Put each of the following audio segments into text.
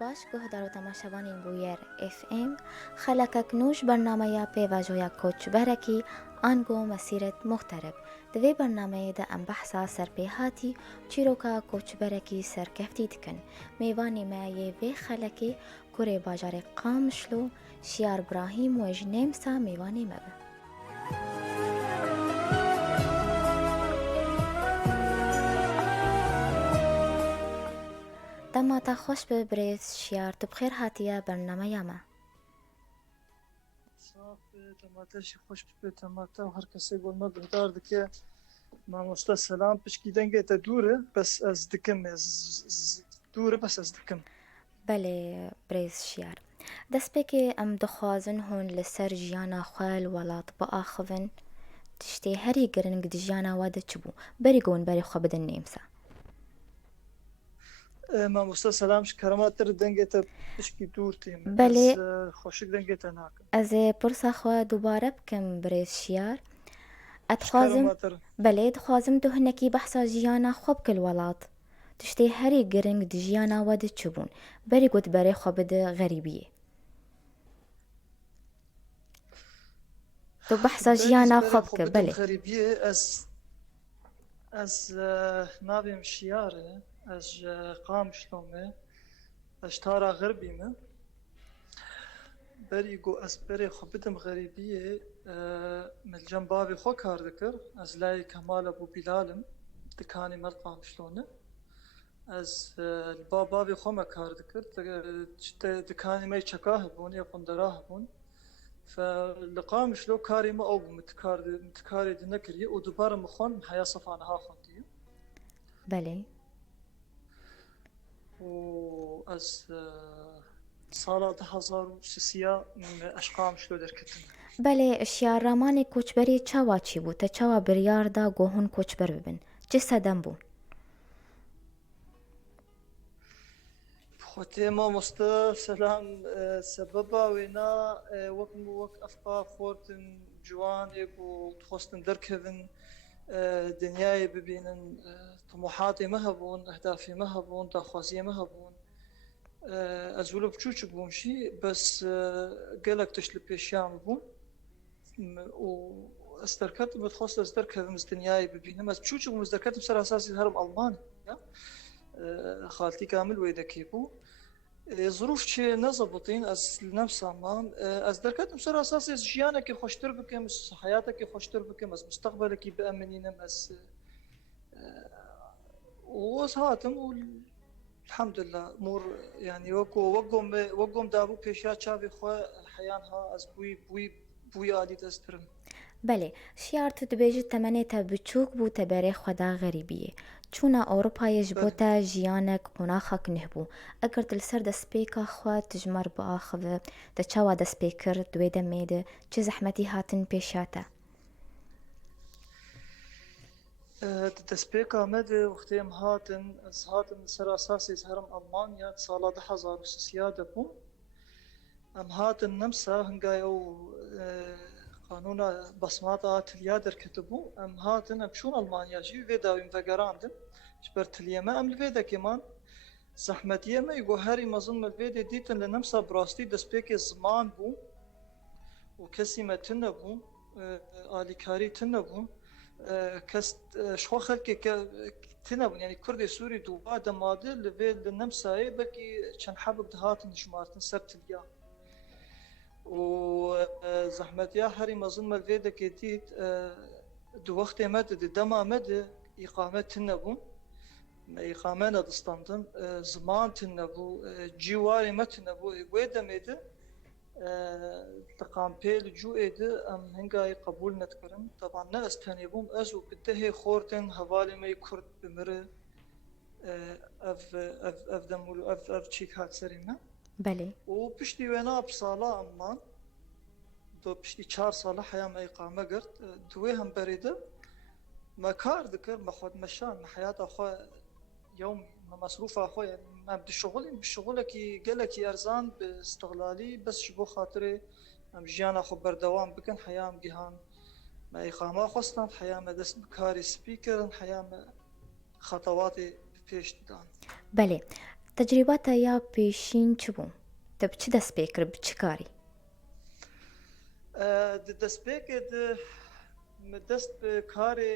باش گهدار و تماشاوانی بویر اف ام خلکک نوش برنامه یا پیواجویا کوچ برکی آنگو مسیرت مخترب دوی برنامه ده ام بحثا سر پیهاتی چیروکا کوچ برکی سر کفتی دکن میوانی مایه وی خلکی کوری باجار قامشلو شیار براهیم و جنیم سا میوانی مبه دما تا خوش به بریز شیار تو بخیر هاتیه برنامه یامه صاف تماتش خوش به تماتا و هر کسی گل ما بهدار دکه ما مشتا سلام پشکی دنگه تا دوره بس از دکم از دوره بس از دکم بله بریز شیار دست بکی ام دخوازن هون لسر جیانا خوال ولات با آخوون تشتی هری گرنگ دی جیانا واده چبو بری گون بری خواه بدن نیمسا ما مشتا سلامش کرامات در دنگه تا پشکی دور تیم بله از خوشک دنگه تا ناکم از پرسا خواه دوباره بکم بریز شیار اتخوازم کرامات در بله دخوازم تو هنکی بحثا جیانا خوب کل ولات تشتی هری گرنگ دی جیانا واده چبون بری گود بری خواه بده غریبیه تو بحثا بریز جیانا بری خوب خوب که بدم بله خریبیه از نابیم شیاره از قامشلومه از تارا غربیمه بری گو از بری خو بدم غریبیه من جنبابي خو کار دکر از لای کمال ابو بلالم دکانی ملقام شلونه از بابي خو ما کار دکر دکانی ما چکاه بون یا قندراه بون فلقام شلو کاری ما او متکاری دنکریه و دوباره مخون حياة صفانها خوندیه بله و از سال 2003 اشقام شلو درکتن بله شیار رامانی کوچبری چاوا چی بود تا چاوا بریار دا گوهن کوچبر ببین چه صدم بون خوتي ما مستا سلام سببا وينا وك افقا خورتن جوان يكو تخصتن دركبن دنياي ببينن طموحاتي مهبون اهدافي مهبون داخوازي مهبون ازولو بچوچك بومشي بس قالك تشلب بيشام بون و استركت بتخص استركب مز دنياي ببينن بس بچوچك مز دركت بسر اساسي هرم المانيا خالتي كامل ويدكيبو ظروف چه نزبطين از نفس عمان از دركت بسر اساس جيانك خوشتر بكم از حياتك خوشتر بكم از مستقبلك بأمنين از وهاتم الحمد لله مور يعني وقوم دابو بيشا چاوي خو حيانها از بوي عادي دسترم بله شیار تو دبیجی تمنی تا بچوک بو تبری خدا غریبیه چونا اوروپایش بو تا جیانک قناخک نهبو اگر تلسر دا سپیکا خواه تجمر با آخوه دا چاوا دا سپیکر دوی دا میده چه زحمتی هاتن پیشاتا تسبيق مد وختيم هاتن از هاتن سر اساسي هرم المانيا صالا 2003 دبو ام هاتن نمسا هنگاي او قانون بصمات اليادر كتبو ام هاتن ام شون المانيا جي فيداوين فقراندن جبرت اليما ام الفيدا كمان زحمتيه ما يقو هاري مظن الفيدا ديتن لنمسا براستي دسبيك زمان بو وكسي ما تنبو آليكاري تنبو كست شخو خلقي تنبو يعني كردي سوري دوبا دماده لفيد لنمساي بكي كان حابب دهاتن جمارتن سبت اليا وزحمت يا حري ما ظن الفيدا كتيت دو وقت مد دما مد إقامة تنبو إقامة دستاندن زمان تنبو جواري ما تنبو ويدا ميدا تقام بيل جو إيدا أم هنگاي قبول نتكرم طبعا نا استنيبوم أزو بده خورتن هوالي مي كرد بمره اف دمولو اف چيك هات سرينا بله و پشتی وینا بسالا امان دو پشتی 4 ساله حيام إقامة قرت دوي هم بريده ما كار ذكر ما خود مشان ما حياة أخو يوم ما مصروف أخو يعني ما بدي بالشغل كي قالك أرزان باستغلالي بس شبو خاطري أم جيانا أخو بردوام بكن حيام جهان ما إقامة خصنا حيام دس بكاري سبيكر حيام خطواتي بيش دان بله تجربتا یا پیشین چ بوو؟ تە بچ دەست پێ کرد بچکاری؟ دەستپێکێت دەست کارێ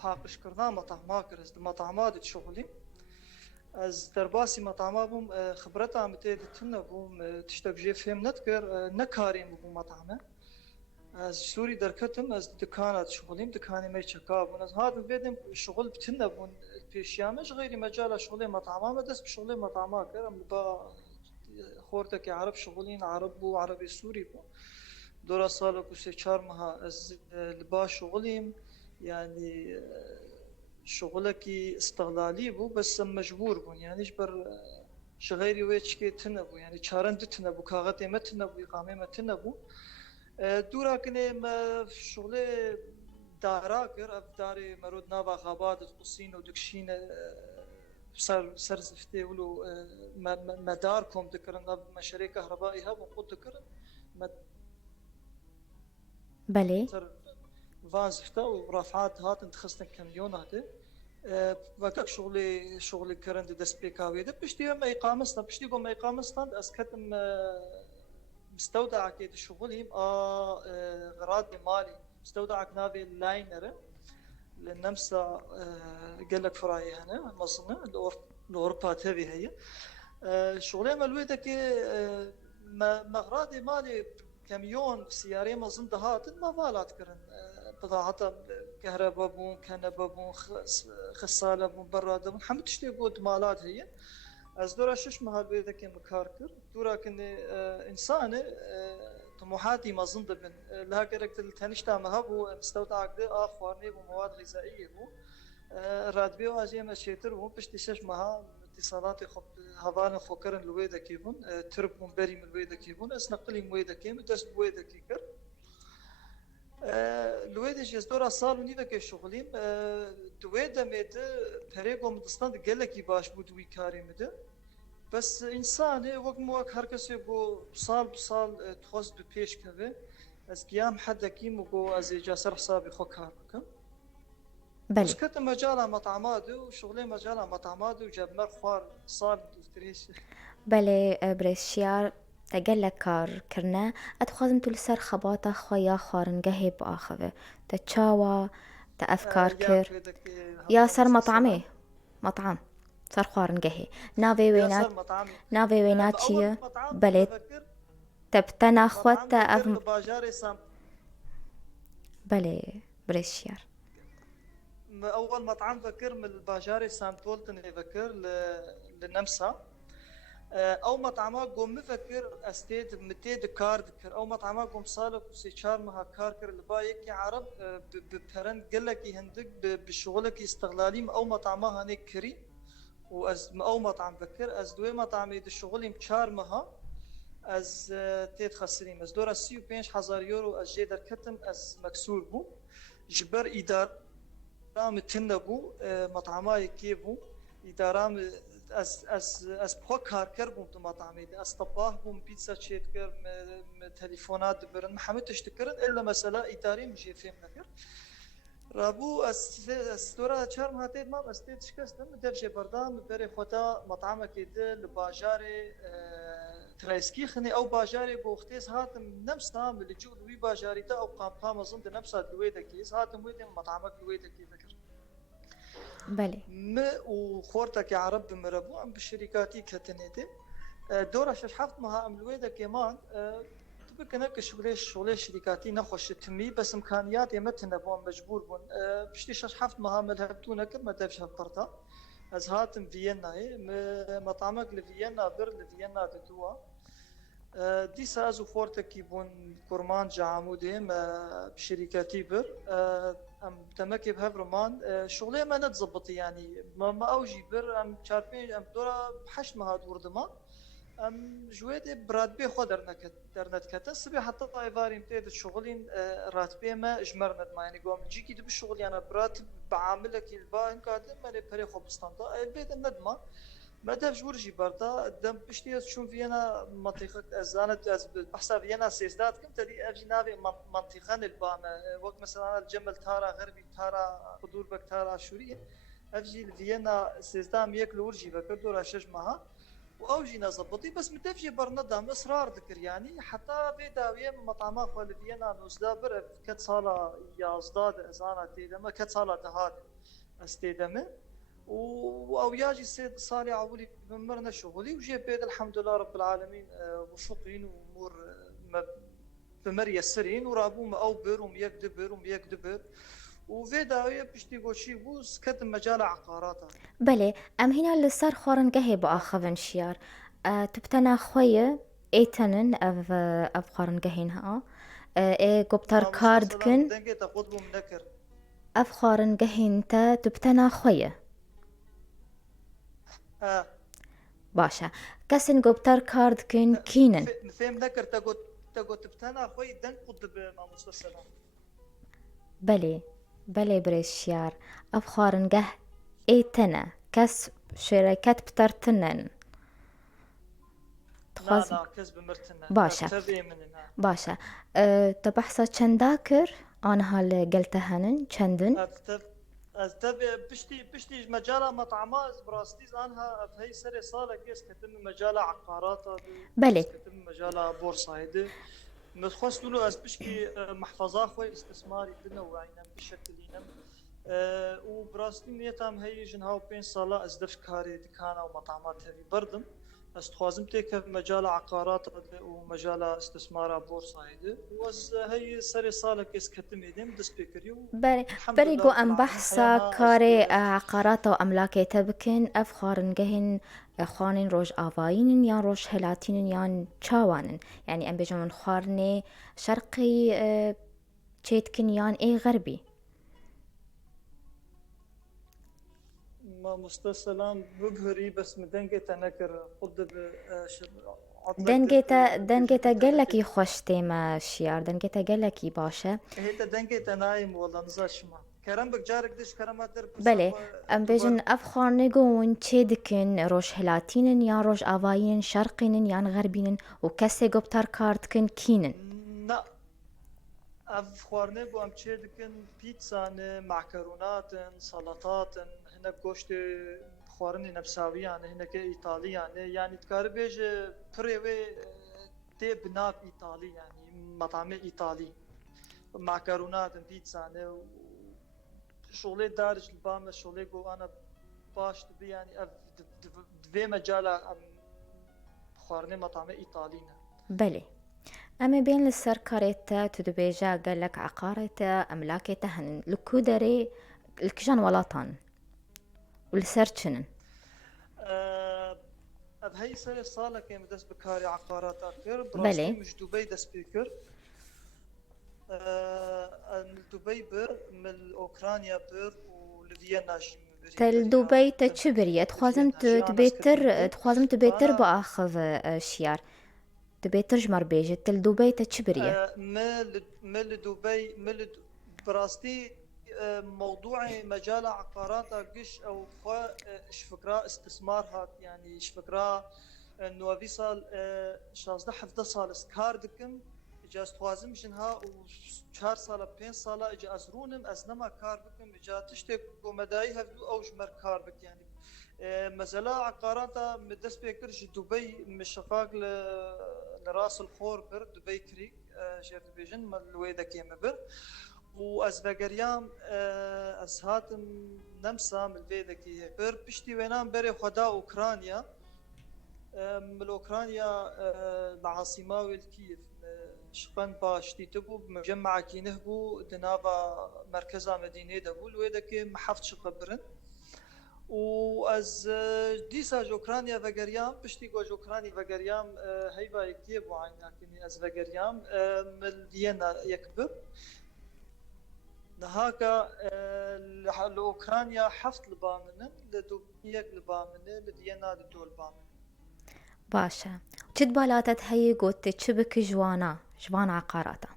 پاقشکردنا مەتاحما کرد مەتاحما دت شغلی از دەرباسی مەتاحما بووم خبرەتام تێ تنە بووم تشتێک ژێ فێم نەتکرد نەکاریم بوو مەتاحمە از سووری دەرکەتم از دکانات شغلیم دکانی مەی چەکا بوون از هاتم بێدم شغل بتنە بوون پێشیامەش غیری مەجالا شغلی مەتاحما دەست شغلی مەتاحما کردم با خۆرتێکی عرب شغلین عرب بوو عربی سووری بوو دورا سالك وسي شارمها البا شغليم يعني شغلكي استغلالي بو بس مجبور بو يعني اجبر شغيري ويتشكي تنبو يعني شارن تنبو كاغتي ما تنبو اقامه ما تنبو دورا كني ما شغلي داراكر اف داري مرود نابا غابات قصين ودكشين سرزفتي ولو مداركم ذكرن مشاريع كهربائي هب وقود ذكرن بەڵێ وازفتا ورافعات هات انتخستن كاميونات وكاك شغلي كرند دست بيكاوي ده بشتي ما اقامتنا بشتي قوم اقامتنا اسكتم مستودع كيد شغلي غراض مالي مستودع نافي لاينر للنمسا قال لك فراي هنا مصنع الاوروبا تبي هي شغلي مالويده كي مغراضي مالي كاميون سياري ما زند هاتن ما بالات كرن بضاعتها كهرباء بون كنبه بون خصاله بون براده بون حمد تشتي بود مالات هي از دورا شش محل بيدك مكاركر دورا كن انسان طموحاتي ما زند بن لها كركت التنشتا مهبو مستودع قد اخوارني بمواد غذائيه بو راتبي واجي ما شيتر بو بشتي شش مها اتصالاتي خب هذان فكرن لويدا كيبون تربون بري من لويدا كيبون اس نقلي مويدا كيم دست بويدا كيكر لويدا جز دورا صار ونيفا كي شغلين دويدا ميد بريغو مدستان قالكي باش بودوي كاري مد بس انسان وقت موك هركسي بو صال بصال تخص دو بيش كبه از قيام حدا كيم وقو از جاسر حسابي خو كار بكم بەڵێ كنت مجال مطعمات وشغلي مجال مطعمات وجاب مرخوار صال دفتريش بەڵێ برێشیار دەگەل لە کارکردە ئەتخوازم تو لەسەر خەباتە خۆیا خواردنگەهێ بئاخەوێ تە چاوە تە ئەفکار کرد یا سەر مەطعمێ مەطعم سەر خواردنگەهێ ناوێ وێنات چییە؟ بەڵێ تە بتە ناخوات تە ئەف بەڵێ برێشیار اول مطعم فكر من الباجاري سامبولتن فكر للنمسا او مطعمات قوم مفكر استيد متيد كار ذكر او مطعمات قوم صالك وسيشار مها كاركر البايك عرب ببرن قال لك هندق بشغلك استغلالي او مطعمها هنيك كري واز او مطعم فكر از دوي مطعم يد الشغل مشار مها از تيت خسرين از دور 35,000 يورو از جيدر كتم از مكسور بو جبر ادار رام تنبو مطعماي كيبو ادارام از پاک کار بوم تو مطعمی از طباخ بوم پیتزا چیت کرد تلفنات برن محمد تشتكرن الا مساله اداري مشي فهم نكر رابو از دورا چهار ماهه ما استید شکستم دفش بردام بری خدا مطعم كده لباجاري تريسكي خني او باجاري بوختيس هاتم نفسها من الجو لوي باجاري تا او قام اظن نفسها دويدا كيس هاتم ويدم مطعمك دويدا كي ذكر بەڵێ وخورتك عرب بمربو ام بشركاتي كتنيتي دورا شش حفت مها ام الويدا كمان تبكنا شغلي شركاتي نخش تمي بس امكانيات يمتنا بون مجبور بون بشتي شش حفت مها ملهبتونا كما تفش هبرتا از هاتم فيينا مطعمك لفيينا بر لفيينا دتوا دي سازو خورتك يبون كورمان جامودي بشركاتي بر ام تمكي بهفرمان شغلي ما نتزبط يعني ما اوجي بر ام شاربين ام دورا بحشت ما هاد وردما ام جويد براد بي خو درنت كتا سبي حتى طايفاري متيد شغلين راتبي ما اجمرنا ما يعني قوم جيكي دب الشغل يعني براتب بعاملك الباين قادم مالي بري خو بستاندا البيت الندمه ما دافش ورجي بردا دم بشتي شون فينا منطقه ازانت از بحسب فينا سيزداد كنت لي اجي نافي منطقه البام وقت مثلا الجمل تارا غربي تارا حضور بك تارا شوريه افجي لفيينا سيزدام ياكل ورجي بكردو راشش معها واوجي نظبطي بس متفجي برندام اصرار ذكر يعني حتى بيدا ويم مطعما خال فيينا نوزدابر كت صاله يا ازداد ازانا تيدما كت صاله دهاد استيدما او ياجي السيد صالي عولي بمرنا شغلي وجي بيد الحمد لله رب العالمين وفقين وامور بمر يسرين ورابو او بير وميك دبر وميك دبر وفيدا بشتي قوشي بوس كت مجال عقاراتا بله ام هنا لسر خورن قهي بآخفن شيار تبتنا خوية ايتنن اف خورن قهينها اي قبتر ما مستسلام كاردكن دنگه تقود بو منكر اف خورن قهين تا تبتنا خوية اه باشا كسن قبتر كاردكن كينن فهم نكر تقود تبتنا خوي دنگ قد ما مستسلام بله بله بريش شيار اف خورن قه ايتنا كس شركات بترتنن تخواز نا كز بمرتنا باشا تبي مننا باشا تبحثا چنداكر انا هال قلتهنن چندن تبي بشتي مجال مطعما براستيز انها هي سري صاله كيس كتم مجال عقارات بله كتم مجال بورصه هيدي متخصص له از بشكي محفظه خوي استثماري تنوعينا بشكل ينم وبراستي نيتام هي جنها بين صاله از دفش كاري دكانه ومطعمات هذه بردم استخوازم تيك مجال عقارات ومجال استثمار بورصه هيدي واز هي سري صاله كيس كتم يدم دسبيكريو بله الحمد لله بريقو رب ام العالمين بحثا حيانا كاري عقارات و املاكي تبكن افخارن جهن خوانين روج آوائين يان روج هلاتين يان چاوانن يعني ام بيجو من خوارني شرقي چيتكن يان اي غربي ما مستسلام ببهري بس مدنجة تنكر قد دنگتا گلکی خوش تیما شیار دنگتا گلکی باشه هي دنجة نايم والله نزاش ما كرم بك جارك دش كرم در بله ام بيجن افخار نگون چه دکن روش هلاتینن یا روش آوائین شرقینن یا غربینن و کسی گبتر کارتکن کینن لا اف خوارنه بو ام چه دكن بيتزا معكرونات سلطات هنا گوشت خوارني نفساوي يعني هنا ايطالي يعني تكار بيج بريوي تي بناب ايطالي يعني مطعم ايطالي معكرونات بيتزا شغلي دارج البام شغلي جو انا باش تبي يعني اف دفي مجال خوارني مطعم ايطالي بله اما بين السر كاريتا تدبيجا قالك عقاريتا املاكيتا هن لكودري الكجان ولاطان والسرچنن اب هي سنه صالة كيم دس بكاري عقارات اكثر براستي بله مش دبي دس بيكر من دبي بر من اوكرانيا بر ولفيينا جي تل دبي تشبرية تخوازم تبيتر فانا بآخذ شيار تبيتر جمر بيجي تل دبي تشبرية مل دبي براستي موضوع مجال عقارات قش او ايش فكره استثمار هات يعني ايش فكره انه في صال 16 17 سال سكار دكم اجاز توازم جنها و 4 سال 5 سال اجا ازرونم ازنما كار بكم اجا تشتك ومداي هفدو او جمر كار بك يعني مثلا عقارات مدس بيكرش دبي مش شفاق لراس الخور بر دبي كريك شير دبيجن مال ويدا كيما بر واز فقريام از هاتم نمسا من الفيدكي بر بشتي وينام بري خدا اوكرانيا من اوكرانيا العاصمه والكييف شقن باشتي تبو مجمع كينهبو دنابا مركزا مدينه دبو الويدكي محفت شقبرن واز ديساج اوكرانيا فقريام بشتي جوج اوكراني فقريام هيبا يكتيب وعين لكني از فقريام من فيينا يكبر نهاكا لأوكرانيا حفت لبامنن لدوبيك لبامنن لفيينا لدول بامنن باشا چد بالاتت هي قوت تشبك جوانا عقاراتا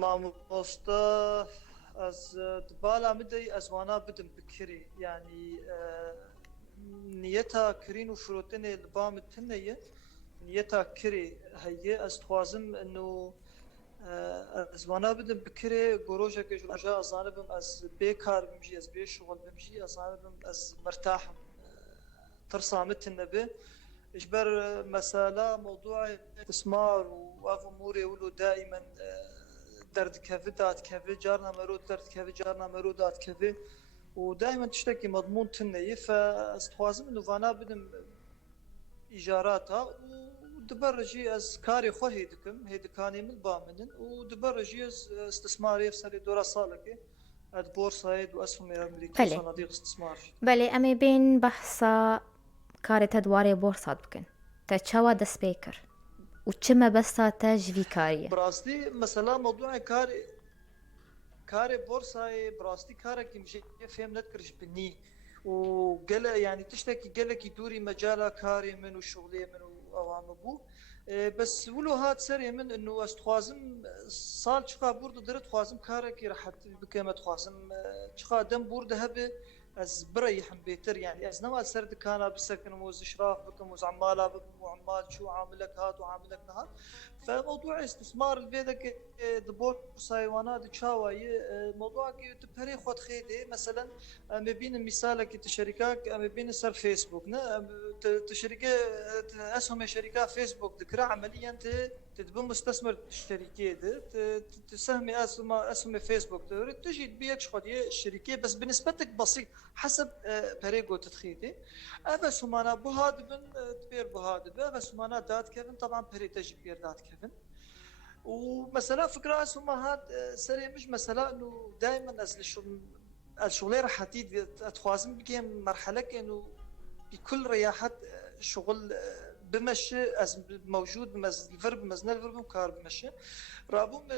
ما مستا از دبالا مدي ازوانا بدم بكري يعني نيتا كرين وفروتني البام التنية نيتا كري هي استخوازم انه از وانا بدم بکره گروژه که جوجا ازانبم از بیکار بمشي از بی شغل بمشي ازانبم از مرتاح ترصامت النبي اجبر مسألة موضوع استثمار واموري ولو دائما درد كافي دات كافي جارنا مرود درد كافي جارنا مرود دات كافي ودائما تشتكي مضمون تنية فاستوازم انه فانا بدم ايجاراتها ودبرجي از كاري خو هيدكم هيدكاني من بامنن ودبرجي از استثماري في سنة دورة صالكي اد بورصة واسهم امريكية بله صناديق استثمار بله امی بین بحثا کارتا دواره بورصات بکن تا چاوا دست بیکر و چه مبستا تا جوی کاریه براستي مثلا موضوع كاري بورصة براستي كارك مشي فهم نذكرش بني وقال يعني تشتكي قال لك يدوري مجالها كاري من وشغلي من اوام ابو بس ولو هات سري من انه استخوازم صال شقا برضو درت خوازم كارك راح بكلمة خوازم شقا دم برضو هبه از بريح بيتر يعني از نوع سرد كان بسكن موز اشراف بكم موز عماله بكم وعمال شو عاملك هات وعاملك نهار فموضوع استثمار البيدك دبور سايوانات تشاوي موضوع كي تبري خد خيدي مثلا ما بين مثالك تشركاك ما بين سر فيسبوك تشركه اسهم شركات فيسبوك ذكر عمليا تدبر مستثمر شركه تسهمي اسهم فيسبوك تجي تبيع شغل الشركه بس بنسبتك بسيط حسب بريغو تدخيتي بس همانا بهاد بن تبير بهاد بس همانا دات كيفن طبعا بري تجي بير دات كيفن ومثلا فكره اسهم هاد سري مش مثلا انه دائما الشغل راح تيجي اتخوازم بكم مرحله انه بكل رياحه شغل بمشي از موجود بمز الفرب مزنا الفرب كار بمشي رابوم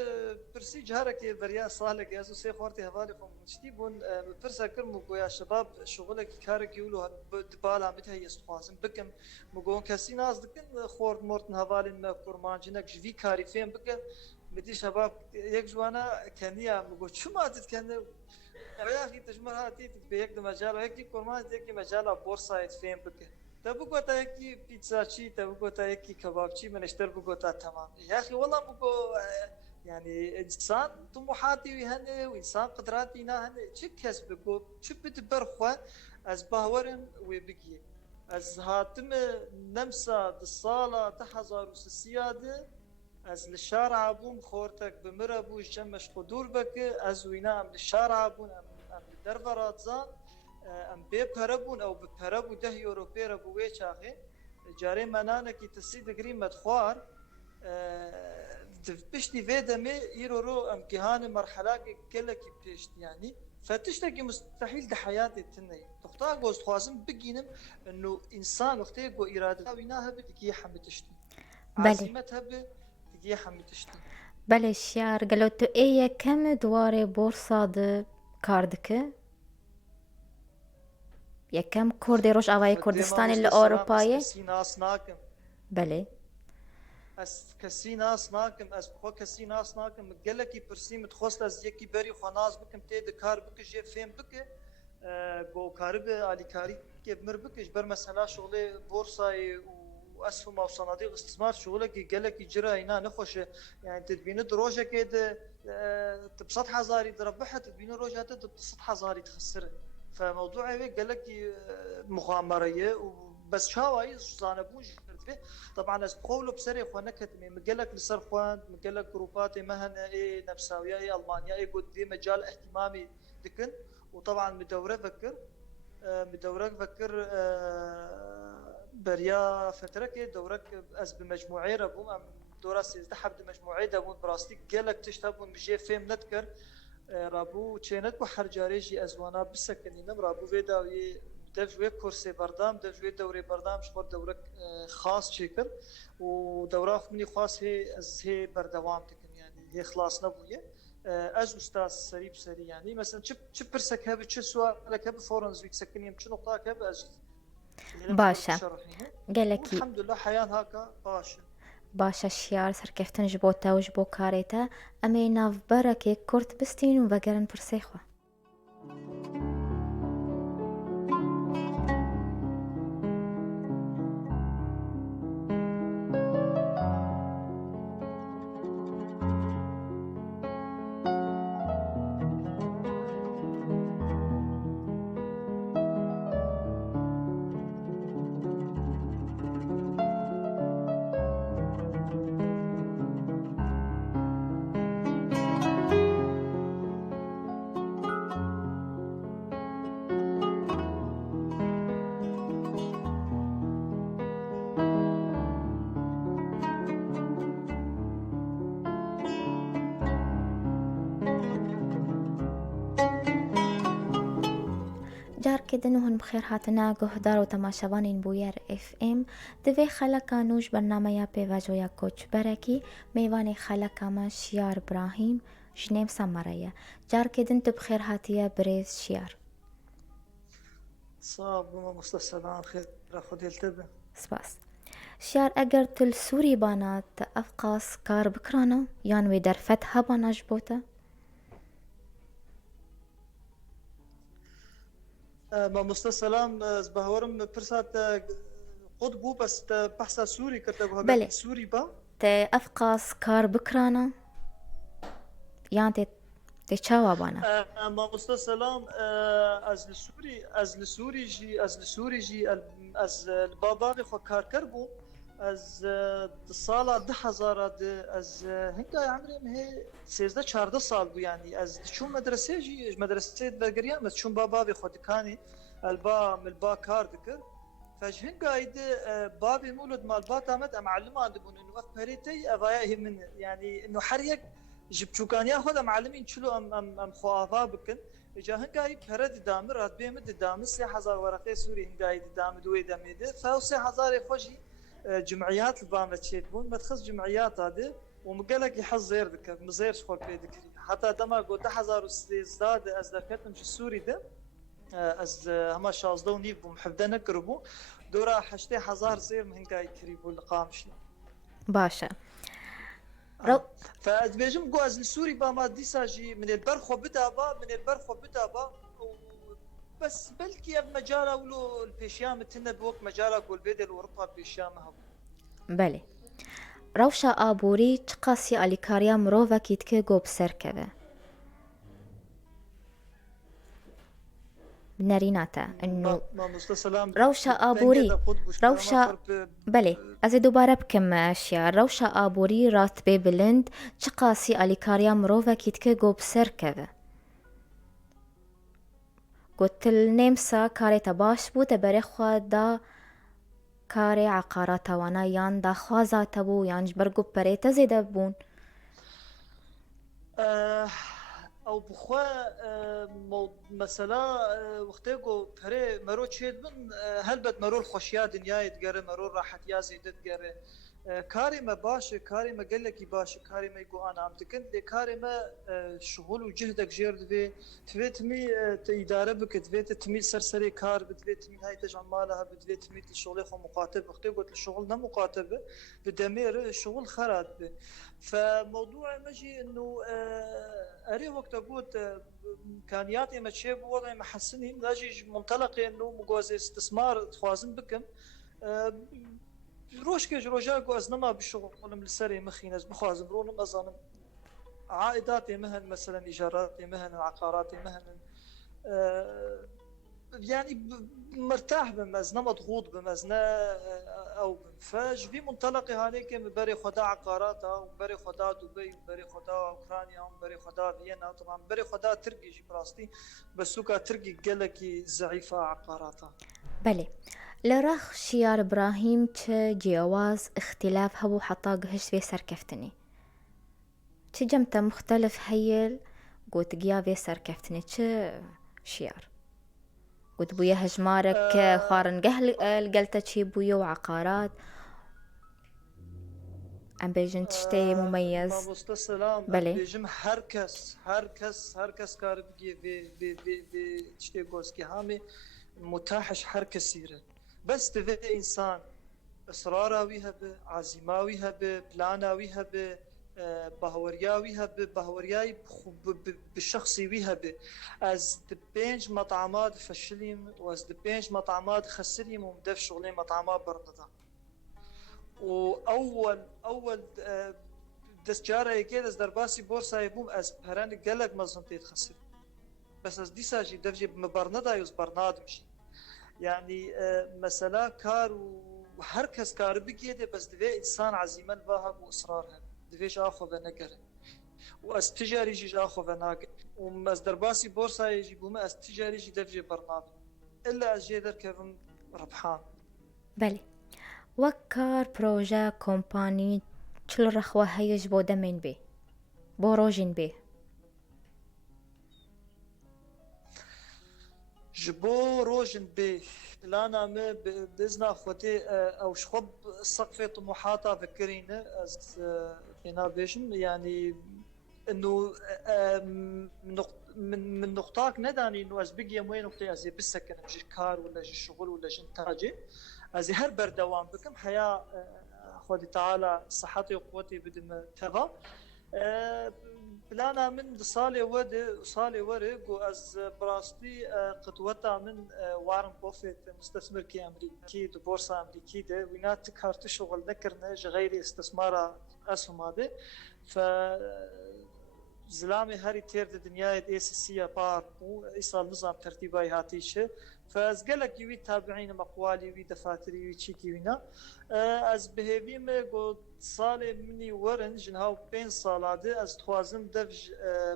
برسي جهرك بريا صالك يا سي خورتي هفالكم تشتيبون برسا كرمو يا شباب شغلك كارك يقولوا دبالا متى يستخوازم بكم مقون كاسي ناس دكن خورد مورتن هفالين ما كورمانجنك جفي كاري فين بكم مدي شباب يك جوانا كانيا مقول شو ما تتكن يا اخي تجمر هاتي تبيك مجال هيك كورمان هيك مجال بورصه فين بكم تبغى تاكي بيتزا شي تبغى تاكي كباب شي من اشتر بقى تمام يا اخي والله بقى يعني انسان طموحاتي وهنا وانسان قدراتي هنا شو كسب بقى شو بتبرخوا از باورم وبقي از هاتم نمسا الصاله تحضر السياده از للشارع بوم خورتك بمربو جمش قدور بك از وينام للشارع بون ام دربرات زان ام بپربون او بپربو 10 یورو پیربو ویچاخه جاری منانه کی تسی دگری مدخوار بشتي فيدمي يرورو ام كهان مرحله كلكي بيشت يعني فتشتكي مستحيل ده حياتي تني تختار جوز خوازم بجينم انه انسان وقتي جو اراده وينها بدي حمتشتي عزيمتها بدي حمتشتي بله شیار گلو تو ایه کم دواره بورصا ده کاردکه یکم کردی روش آوای کردستان الأوروبایه بله از کسی ناس ناکم از خو کسی ناس ناکم گلکی پرسیم تخواست از یکی بری خناز بکم تید کار بکش یه فهم بکه گو کارب علی کاری که بمر بکش بر مثلا شغل بورصای و اسهم او صناديق استثمار شغلك گلکی جرا اینا نخوشه يعني تدبين دروجه كده تبسط حزاري تربحها تدبين روجه تبسط حزاري تخسره فموضوع هيك قال لك مغامريه وبس شاوي زانبوش طبعا اسقولوا بسري اخوانا كتمي مقلك لسر اخوان مقلك جروبات مهنه اي نفساويه اي المانيا اي قد دي مجال اهتمامي دكن وطبعا مدوره فكر بريا فترك دورك از بمجموعي ربهم دورة سيزدحب بمجموعي دبون براستيك قالك تشتبون بجي فيم نذكر رابو چينت بحر جاريجي ازوانا بسكنينم رابو فيدا دفجوه كورسي بردام دفجوه دوري بردام شخور دورك خاص شكر ودورة مني خاص هي بردوام تكن يعني هي خلاص نبويه از استاذ سريب سري يعني مثلا چه برسك هبه چه سوالك هبه فورا زويك سكنيم چه نقطاك هبه از باشا قالك الحمد لله حيان هاكا باشا شیار سرکفتن جبو تا و جبو کاریتا امی ناف برکه کرد بستین و بگرن پرسیخوا كدن هن بخير هاتنا گهدار و تماشاوانین بویر اف ام دوی خلقا نوش برنامه یا پیواجویا کوچ برکی میوان خلقا ما شیار ابراهیم جنیم سمرایه جار كدن بخير هاتيا بريز شيار صعب وما مستسلام خير خود يلتبه سپاس شیار اگر تل سوری بانات افقاس کار بکرانا یان در فتح باناش بوتا ما مستسلام بهورم برسات قد بو بس بحثا سوري كرتا بله. سوري با ته افقاس کار بکرانا یان ته چاوا بانا ما مستسلام از لسوري جي از البابا خو كار كربو از سالا 10,000 از هنگا عمري هي 13-14 سال بو يعني از شو مدرسه جي مدرسه بلغريا بس شو بابا خو دكاني البا كار دكر فجهنگا ايد بابي مولد مال باتامت معلم عندبون انه افريتي افايا من يعني انه حريك جبتو كان ياخذ معلمين شلو ام خوافا بكن جا هنگاي فرد دامر رات بيمد دام 3000 ورقه سوري هنگاي دام دوي دميد ف 3000 خوجي جمعيات البامه تشيتبون متخص جمعيات هذه ومقلك يحظ يردك مزير شخور بيدك حتى دما قلت 1000 زاد از دكتم السوري ده از هما شازدو نيف بمحفدنا قربو دورا 8000 زير من هنگاي كريبو القامشنا باشا فأدبيجم جو از السوري بما ديساجي من البرخو بدابا بس بلكي مجالا ولو البيشيام تنا بوك مجالا قول بيد الأوروبا بيشيام هب بله روشا آبوری چقاسی آلیکاریا مروفا کیتکه گو بسرکوه بنريناتا انه روشا آبوري بله از دوباره بكم اشياء روشا آبوري راتبه بلند چقاسي آلیکاریا مروفا کیتکه گو بسرکوه قلت النمسا كاري تباش بو تبري خوا دا كاري عقارات وانا يان دا خوازا تبو يان جبرقو بريتا زيدا بون او بخوا مثلا وقتيقو بري مرو تشيد من هلبت مرو الخوشيا دنيا تقري مرو راحت يا زيدت تقري كاري ما باش كاري ما قال لك باش كاري ما يقول انا عم تكن دي كاري ما شغل وجهدك جير دفي تفيتمي اداره بك تفيتمي سرسري كار بتفيتمي هاي تجعل مالها بتفيتمي الشغل خو مقاتب وقت قلت الشغل نا مقاتبه بدمير الشغل خراد فموضوع مجي انه اري وقت قلت امكانياتي ما تشيب وضعي محسني لاجي منطلقي انه مجوز استثمار توازن بكم روشكج روجاكو أزنما بالشغل من السري مخينز بخازم رونم أظن عائداتي مهن مثلا إيجاراتي مهن عقاراتي مهن يعني مرتاح بمزنا مضغوط بمزنا أو فجبي منطلقي هانيك بري خدا عقاراتها وبري خدا دبي وبري خدا أوكرانيا وبري خدا فيينا طبعا بري خدا تركي جي براستي بسوكا تركي قالكي زعيفة عقاراتها بله لرخ شيار إبراهيم تش جواز اختلاف هبو حطا قهش في سركفتني تش جمتا مختلف هيل قوت قيا في سركفتني تش شيار قوت بويا هجمارك خارن قهل قلتا تشي بويا وعقارات عم بيجن تشتي مميز بله بيجم هركس كاربجي في تشتي قوسكي هامي متاحش حركة سيرة بس تفي إنسان إصراراوي هب عزيماوي هب بلاناوي هب بهورياوي هب بهورياي بالشخصي هب از دبينج مطعمات فشليم واز دبينج مطعمات خسريم ومدف شغلين مطعمات برندا وأول دسجارة يكيد از درباسي بورصة يبوم از براني قلق مزنطيت خسر بس از ديساجي دفجي بمبرندا يوز برناد مشي يعني مثلا كار وهركز كار بقيده بس دفي انسان عزيمه الباها واصرارها دفيش اخو بنقر واس تجاري يجي اخو بناقر ومس درباسي بورصه يجي بوما اس تجاري يجي دفجي برنامج الا اجيدر كيفن ربحان بله وكار بروجا كومباني تشل رخوة هيج بودا من بي بوروجين بي جبو روجن بي لانا ما بإذن خوتي أو شخب سقف طموحاتها فكرين أز فينا بيشم يعني إنه من نقطاك نداني إنه أز بقي وين نقطة أز بسكن بجي كار ولا جي شغل ولا جي إنتاجي أز هر بردوام بكم حياة خودي تعالى صحتي وقوتي بدم تغا بلانا من صالي ورق وأز براستي قدوتا من وارن بوفيت مستثمر كي أمريكي دو بورصة أمريكي ده وينات كارت شغل نكرنا غير استثمار أسهم هذا ف زلامي هاري تيرد دنيا الأساسية بار وإيصال نظام ترتيبي هاتيش فازقلك يوي تابعين مقوالي وي دفاتري وي تشيكي وينا از بهيفي ما قد صالي مني ورنج نهاو بين صالادي از توازن دفج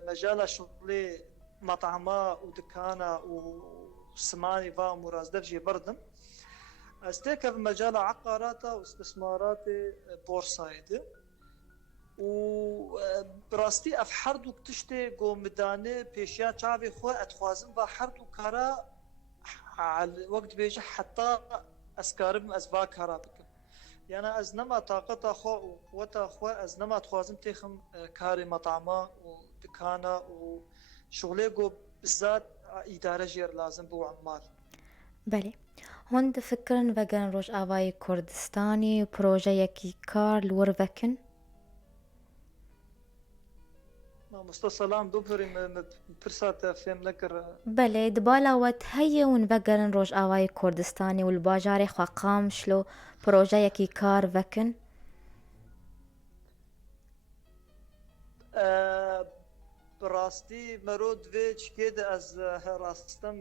مجال شغلي مطعما ودكانا وسماني فا مراز دفجي بردم استيكا في مجال عقاراتا واستثمارات بورصايدي وبراستي اف حردو كتشتي قو مداني بيشيا شعبي خوا اتخوازن با حردو كارا على وقت بيجي حتى اسكارم اسبا كارا بكم يعني ازنما طاقتا خوا وقوتا خوا ازنما تخوازن تيخم كاري مطعما ودكانا وشغلي قو بالذات اداره جير لازم بو عمال بله هون فكرن وگن روش آوای کردستانی پروژه یکی کار لور وکن مستصلام دوبري برسات فهم نكر بله دبالا وات هيا ون وگرن روش آوای کردستانی والباجار خواقام شلو پروژه یکی کار وکن براستي مرود فيتش كده از راستم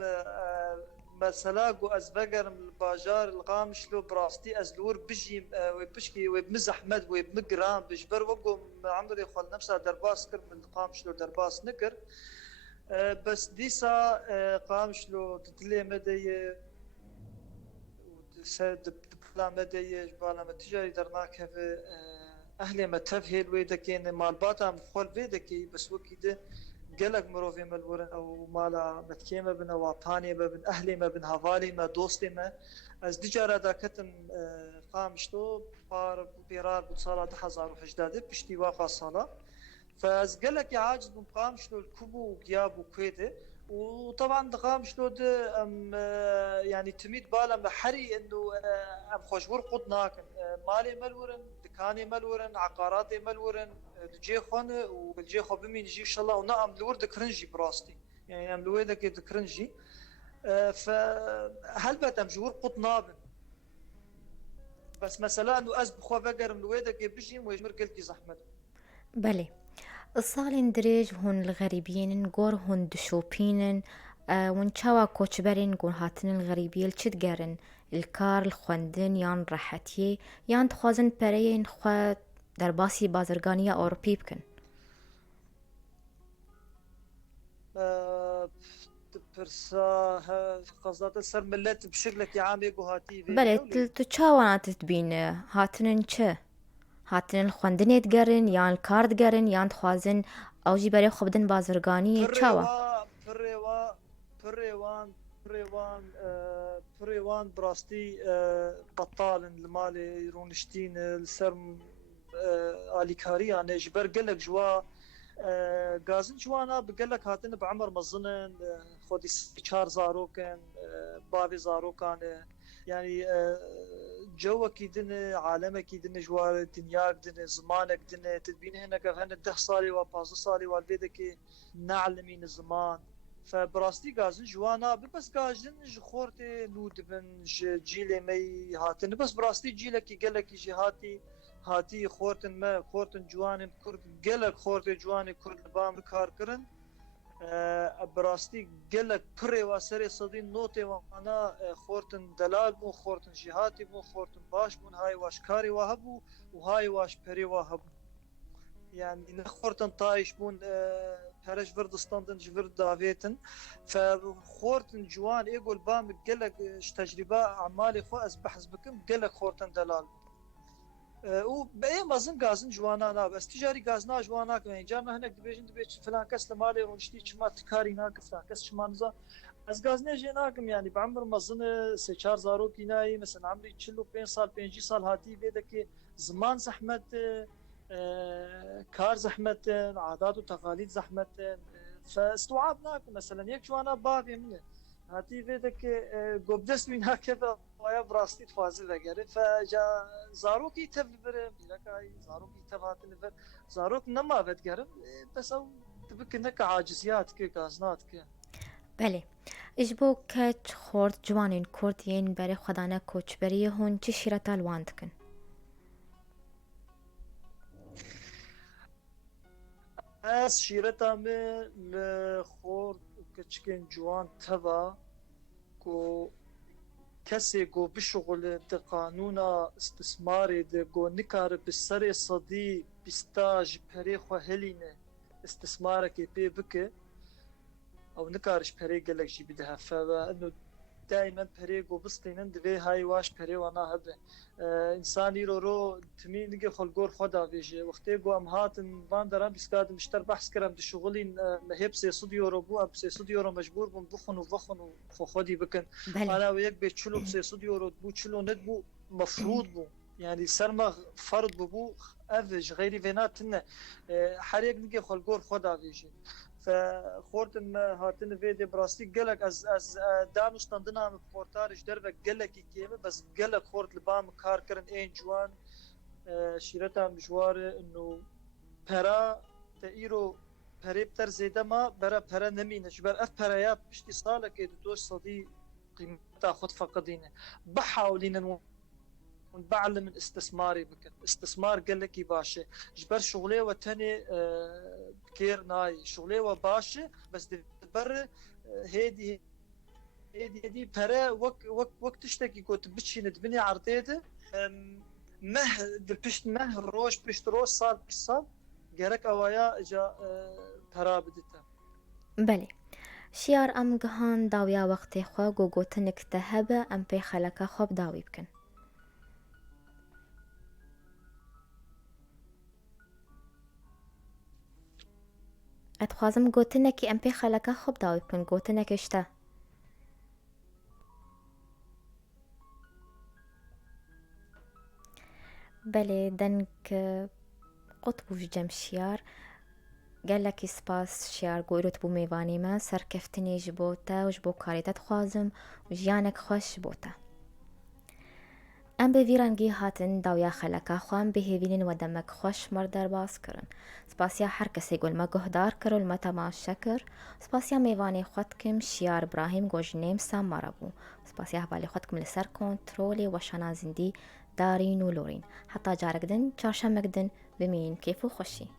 مثلا قو از وگرم الباجار القامش لو براستي از لور بجي وبشكي وبمزح مد وبمقرام بجبر وقو عمري خل نفسها درباس كر من القامش لو درباس نكر بس ديسا قامش لو تدلي مدي وسد بلا مدي جبالا متجاري درناك في اهلي ما تفهيل ويدكين مالباتا مخول فيدكي بس وكيده قلق مروفي ملورن او مالا متكيمه بن او باني بن اهلي ما بن هافالي ما دوستي ما از دجاره دا كتم قامشتو بار بيرار بصاله 1018 بشتي واقع صاله فاز قلق عاجز بقامشتو الكوبو وقيابو كويده وطبعا دقامشتو يعني تميد بالا محري انه ام خوشور قد ناكن مالي ملورن دكاني ملورن عقاراتي ملورن دجي خون والجي خو بمين جي ان شاء الله ونعم لور دكرنجي براستي يعني ام لويدك دكرنجي فهل بتم جور قد نابن بس مثلا انه از بخوا فقر من لويدك بيجي ويجمر قلتي زحمه بله الصالين دريج هون الغريبين نقول هون دشوبينن ونشاوا كوچبرين نقول هاتن الغريبيل چدگرن الكار الخوندن يان راحتيه يان تخوازن برين خوا در باسی بازرگانی اوروپی بکن برسا قصدات سر ملت بشكلك عام يقو هاتي بله تو چاوانات تبين هاتنن چه هاتنن الخوندن يتگرن يان الكار دگرن يان تخوازن اوجي بري خبدن بازرگانی چاوا بريوان براستي بطال المالي رونشتين السرم آلیکاری یعنی جبر گلک جوا گازن جوانا بگلک هاتن بعمر مزنن خودی 4 زاروکن باوی زاروکان يعني جوك يدن عالمك يدن جوار دنياك دن زمانك دن تدبين هنا كهن 10 صالي و 15 صالي والبيدك نعلمين الزمان فبراستي غازن جوانا بس غازن جخورتي نودبن جيلي مي هاتن بس براستي جيلك يقلك يجي هاتی خورتن ما خورتن جوان کرد گلک خورت جوان کرد بام کار کرن براستی گلک پره و سر صدی نوت و انا خورتن دلال بو خورتن جهاتی بو خورتن باش بون های واش کاری وهبو و های واش پری وهبو يعني نخورتن طايش بون فرش فردستاندن جفر دافيتن فخورتن جوان يقول بام قلك تجربه اعمالي خو اسبحز بكم قلك خورتن دلال وبأي مازن غازن جوانا نا بس تجاري غازنا جوانا كان جانا هناك دبيجن دبيج فلان كاس لمالي ونشتي شما تكاري ناك فلان كاس شما نزا از گازنه جناکم يعني بعمر مظن سچار زاروکی نایی مثلا عمري 45 سال 50 سال هاتی بيده که زمان زحمت كار زحمت عادات وتقاليد زحمت فاستوعبناكم مثلا يك شو انا بابي منه هاتی بيده که قبدس من هكذا ويا براستي تفازل وغيره فجا زاروکی تف برم لكاي زاروکی تف هاتن بر زاروك نما بتقرم بس او تبك انك عاجزيات كي غازنات كي بله اجبو کچ خورد جوانین کردین برای خدانه کوچبری هون چی شیرتا الواند کن از شیرتا می لخورد و کچکن جوان تبا کو کسی گو بشغل ده قانونا استثماری ده گو نکار بسر صدی بستاج پری خو هلینه استثماره که پی بکه او نکارش پری گلک جی بدها فانه دائما پری گو بستینن دوی های واش پری وانا هبه انسانی رو تمی نگه خلگور خدا بیجه وقتی گو ام هاتن وان درام بسکاد مشتر بحث کرم ده شغلین مهب 300 یورو بو ام 300 یورو مجبور بم بخونو خو خودی بکن بله انا وياك بيت شلو ب 300 يورو بو شلو ند بو مفروض بو يعني سرما فرض بو افج غيري فينات حريق نجي خلقور خدا فيجي فخورت ما هاتن فيدي براستي قالك از دامش تندنا بورتارش دربك قالك كيما بس قالك خورت لبام كار كرن اين جوان شيرتها مجوار انه برا تايرو پری بتر زیده ما برا پرا نمینش بر اف پرایات بشتی ساله که دوش صدی قيمتها خد فقدينه بحاولين ونبعلم من استثماري بكن استثمار قال لك باشا جبر شغلي وتاني كير ناي شغلي وباشا بس بر هيدي برا وقت تشتكي كنت بتشي ندبني عرضيده مه دبشت مه روش بشت روش صار بصال جرك اوايا جا برا بدته بله شیار ام گهان داویا وقتی خوا گو گوتنک تهبه ام پی خلکا خوب داوی بکن اتخوازم گوتنکی ام پی خلکا خوب داوی بکن گوتنک اشته بله دنك قطبوش جم شیار قال لك سپاس شیار گویروت بو میوانی ما سرکفتنی جبوتا و جبو کاریتت خوازم و جیانک خوش بوتا ام به ویرانگی هاتن داویا خلکا خوام به هیوینین و دمک خوش مردر باز کرن سپاسیا هر کسی گل ما گهدار کرل ما تماش شکر سپاسیا میوانی خود کم شیار ابراهیم گوجنیم سام مرابو سپاسیا حوالی خود کم لسر کنترولی و شنازندی دارین و لورین حتی جارگدن چارشمگدن بمین کیفو خوشی